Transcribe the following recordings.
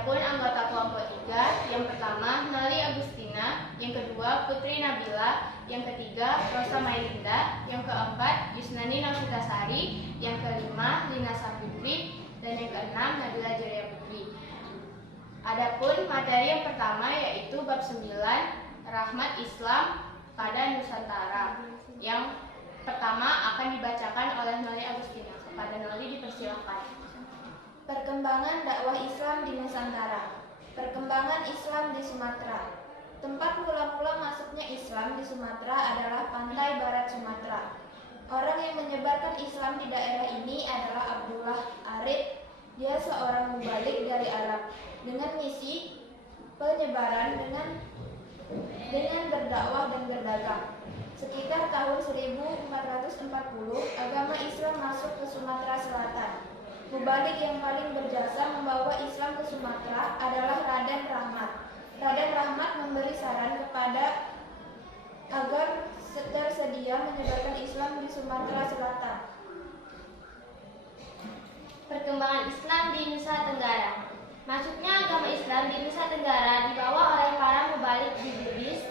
Adapun anggota kelompok 3, yang pertama Nali Agustina, yang kedua Putri Nabila, yang ketiga Rosa Mailinda, yang keempat Yusnani Novitasari, yang kelima Lina Saputri, dan yang keenam Nabila Jaya Putri. Adapun materi yang pertama yaitu bab 9, Rahmat Islam pada Nusantara. Yang pertama akan dibacakan oleh Nali Agustina. Kepada Nali dipersilakan. Perkembangan dakwah Islam di Nusantara. Perkembangan Islam di Sumatera. Tempat mula-mula masuknya Islam di Sumatera adalah pantai barat Sumatera. Orang yang menyebarkan Islam di daerah ini adalah Abdullah Arid. Dia seorang mubalik dari Arab dengan misi penyebaran dengan berdakwah dan berdagang. Sekitar tahun 1440, agama Islam masuk ke Sumatera Selatan. Mubalik yang paling berjasa membawa Islam ke Sumatera adalah Raden Rahmat. Raden Rahmat memberi saran kepada agar tersedia menyebarkan Islam di Sumatera Selatan. Perkembangan Islam di Nusa Tenggara. Masuknya agama Islam di Nusa Tenggara dibawa oleh para mubalik di Bugis,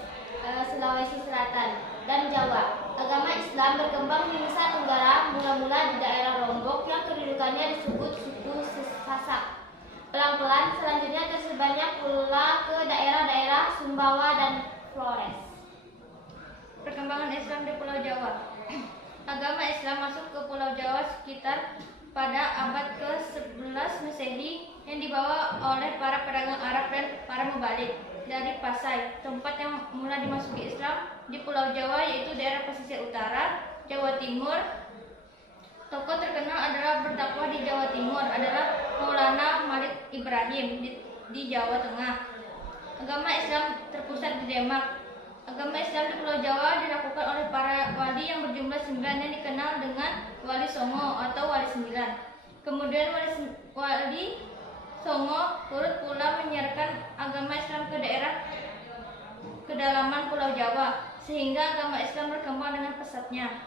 Sulawesi Selatan, dan Jawa. Agama Islam berkembang di Nusa Tenggara mula-mula di daerah Lombok yang kedudukannya disebut suku Sasak. Pelan-pelan selanjutnya tersebarnya pula ke daerah-daerah Sumbawa dan Flores. Perkembangan Islam di Pulau Jawa. Agama Islam masuk ke Pulau Jawa sekitar pada abad ke-11 Masehi yang dibawa oleh para pedagang Arab dan para mubalik dari Pasai. Tempat yang mula dimasuki Islam di Pulau Jawa yaitu daerah pesisir utara, Jawa Timur. Tokoh terkenal adalah berdakwah di Jawa Timur adalah Maulana Malik Ibrahim di Jawa Tengah. Agama Islam terpusat di Demak. Agama Islam di Pulau Jawa dilakukan oleh para wali yang berjumlah 9 yang dikenal dengan Wali Songo atau Wali 9. Kemudian Wali Songo turut pula menyiarkan agama Islam ke daerah kedalaman Pulau Jawa sehingga agama Islam berkembang dengan pesatnya.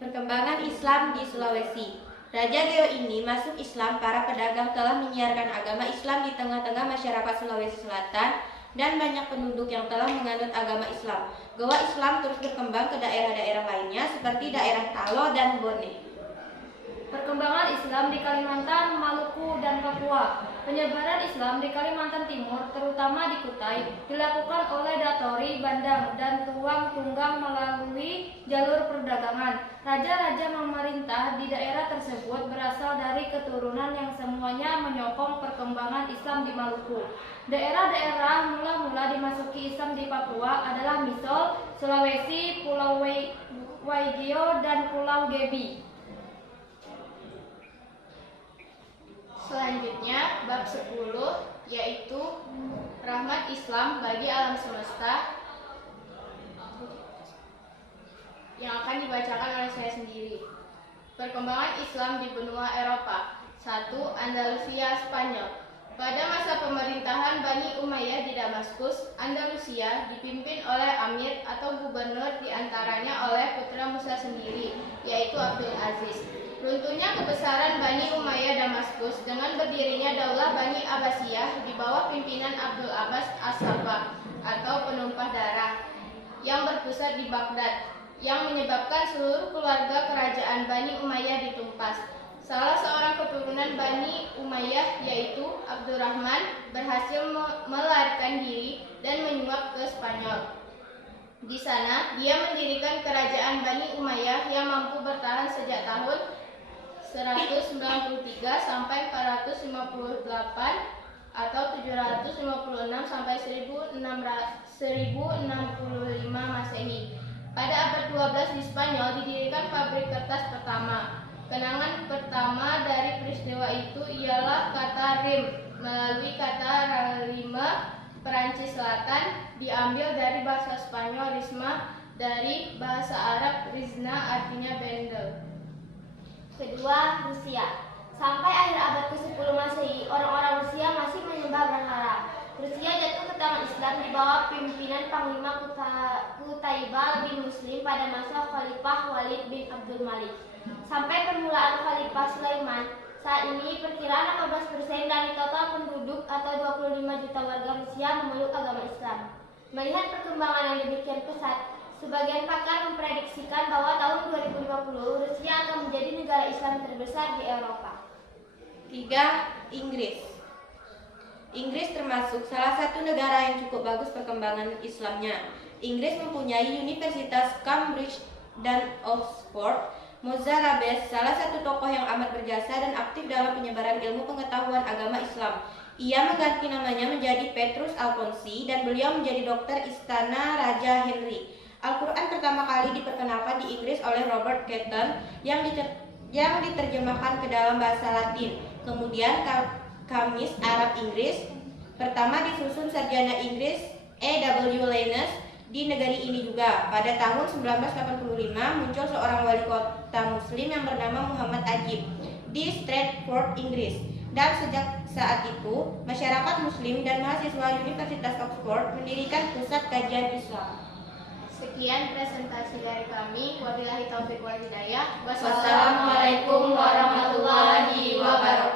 Perkembangan Islam di Sulawesi. Raja Geo ini masuk Islam. Para pedagang telah menyiarkan agama Islam di tengah-tengah masyarakat Sulawesi Selatan dan banyak penduduk yang telah menganut agama Islam. Goa Islam terus berkembang ke daerah-daerah lainnya seperti daerah Talo dan Bone. Perkembangan Islam di Kalimantan, Maluku, dan Papua. Penyebaran Islam di Kalimantan Timur, terutama di Kutai, dilakukan oleh Datori, Bandang, dan Tuang Tunggang melalui jalur perdagangan. Raja-raja memerintah di daerah tersebut berasal dari keturunan yang semuanya menyokong perkembangan Islam di Maluku. Daerah-daerah mula-mula dimasuki Islam di Papua adalah Misol, Sulawesi, Pulau Waigeo, dan Pulau Gebi. Selanjutnya bab 10 yaitu Rahmat Islam bagi alam semesta yang akan dibacakan oleh saya sendiri. Perkembangan Islam di benua Eropa. 1. Andalusia, Spanyol. Pada masa pemerintahan Bani Umayyah di Damaskus, Andalusia dipimpin oleh amir atau gubernur diantaranya oleh putra Musa sendiri, yaitu Abdul Aziz. Runtuhnya kebesaran Bani Umayyah Damaskus dengan berdirinya Daulah Bani Abbasiyah di bawah pimpinan Abdul Abbas As-Sabah atau penumpah darah yang berpusat di Baghdad, yang menyebabkan seluruh keluarga kerajaan Bani Umayyah ditumpas. Salah seorang keturunan Bani Umayyah yaitu Abdurrahman berhasil melarikan diri dan menyuap ke Spanyol. Di sana dia mendirikan kerajaan Bani Umayyah yang mampu bertahan sejak tahun 193 sampai 458 atau 756 sampai 1065 Masehi. Pada abad 12 di Spanyol didirikan pabrik kertas pertama. Kenangan pertama dari peristiwa itu ialah kata rim. Melalui kata ralima Perancis Selatan diambil dari bahasa Spanyol risma, dari bahasa Arab rizna artinya bendel. Kedua, Rusia. Sampai akhir abad ke-10 Masehi, orang-orang Rusia masih menyembah berhala. Rusia jatuh ke tangan Islam di bawah pimpinan Panglima Qutaibah bin Muslim pada masa Khalifah Walid bin Abdul Malik. Sampai permulaan Khalifah Sulaiman, Saat ini perkiraan 15% dari total penduduk atau 25 juta warga Rusia memeluk agama Islam. Melihat perkembangan yang demikian pesat, sebagian pakar memprediksikan bahwa tahun 2050 Rusia akan menjadi negara Islam terbesar di Eropa. 3. Inggris. Inggris termasuk salah satu negara yang cukup bagus perkembangan Islamnya. Inggris mempunyai Universitas Cambridge dan Oxford. Mozarabies, salah satu tokoh yang amat berjasa dan aktif dalam penyebaran ilmu pengetahuan agama Islam. Ia mengganti namanya menjadi Petrus Alfonsi dan beliau menjadi dokter istana Raja Henry. Al-Quran pertama kali diperkenalkan di Inggris oleh Robert Ketton yang diterjemahkan ke dalam bahasa Latin. Kemudian Kamis Arab Inggris pertama disusun sarjana Inggris E.W. Lyness di negeri ini juga. Pada tahun 1985 muncul seorang wali kota muslim yang bernama Muhammad Ajib di Stratford, Inggris. Dan sejak saat itu, masyarakat muslim dan mahasiswa Universitas Oxford mendirikan pusat kajian Islam. Sekian presentasi dari kami. Wabillahi taufiq wal hidayah. Wassalamualaikum warahmatullahi wabarakatuh.